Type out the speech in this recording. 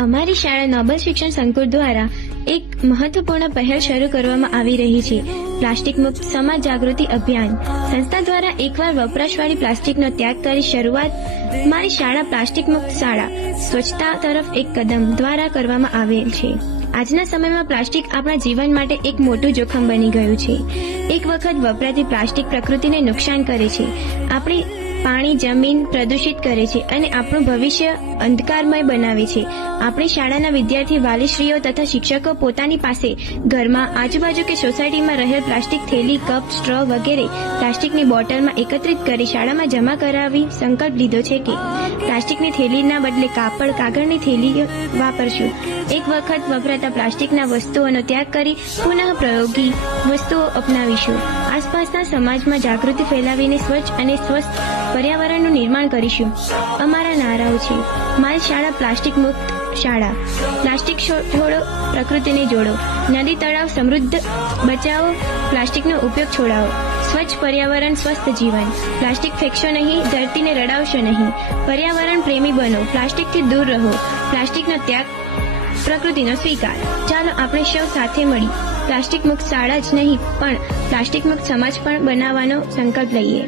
અમારી શાળા નોબલ શિક્ષણ સંકુલ દ્વારા એક મહત્વપૂર્ણ પહેલ શરૂ કરવામાં આવી રહી છે, પ્લાસ્ટિક મુક્ત સમાજ જાગૃતિ અભિયાન. સંસ્થા દ્વારા એકવાર વપરાશવાળી પ્લાસ્ટિકનો ત્યાગ કરી શરૂઆત મારી શાળા પ્લાસ્ટિક મુક્ત શાળા સ્વચ્છતા તરફ એક કદમ દ્વારા કરવામાં આવેલ છે. આજના સમયમાં પ્લાસ્ટિક આપણા જીવન માટે એક મોટું જોખમ બની ગયું છે. એક વખત વપરાતી પ્લાસ્ટિક પ્રકૃતિને નુકસાન કરે છે, આપણી પાણી જમીન પ્રદૂષિત કરે છે અને આપણું ભવિષ્ય અંધકારમય બનાવે છે. આપણી શાળાના વિદ્યાર્થી વાલીશ્રીઓ તથા શિક્ષકો પોતાની પાસે ઘરમાં આજુબાજુ કે સોસાયટીમાં રહેલ પ્લાસ્ટિક થેલી કપ સ્ટ્રો વગેરે પ્લાસ્ટિકની બોટલમાં એકત્રિત કરી શાળામાં જમા કરાવી સંકલ્પ લીધો છે કે પ્લાસ્ટિકની થેલીના બદલે કાપડ કાગળની થેલી વાપરશું. એક વખત વપરાતા પ્લાસ્ટિકના વસ્તુઓનો ત્યાગ કરી પુનઃ પ્રયોગી વસ્તુઓ અપનાવીશું. આસપાસના સમાજમાં જાગૃતિ ફેલાવીને સ્વચ્છ અને સ્વસ્થ પર્યાવરણનું નિર્માણ કરીશું. અમારા નારાઓ છે: મારી શાળા પ્લાસ્ટિક મુક્ત શાળા, પ્લાસ્ટિક છોડો પ્રકૃતિને જોડો, નદી તળાવ સમૃદ્ધ બચાવો, પ્લાસ્ટિકનો ઉપયોગ છોડાવો, સ્વચ્છ પર્યાવરણ સ્વસ્થ જીવન, પ્લાસ્ટિક ફેંકશો નહીં, ધરતીને રડાવશો નહીં, પર્યાવરણ પ્રેમી બનો, પ્લાસ્ટિકથી દૂર રહો, પ્લાસ્ટિકનો ત્યાગ, પ્રકૃતિનો સ્વીકાર. ચાલો આપણે સૌ સાથે મળી પ્લાસ્ટિક મુક્ત શાળા જ નહીં પણ પ્લાસ્ટિક મુક્ત સમાજ પણ બનાવવાનો સંકલ્પ લઈએ.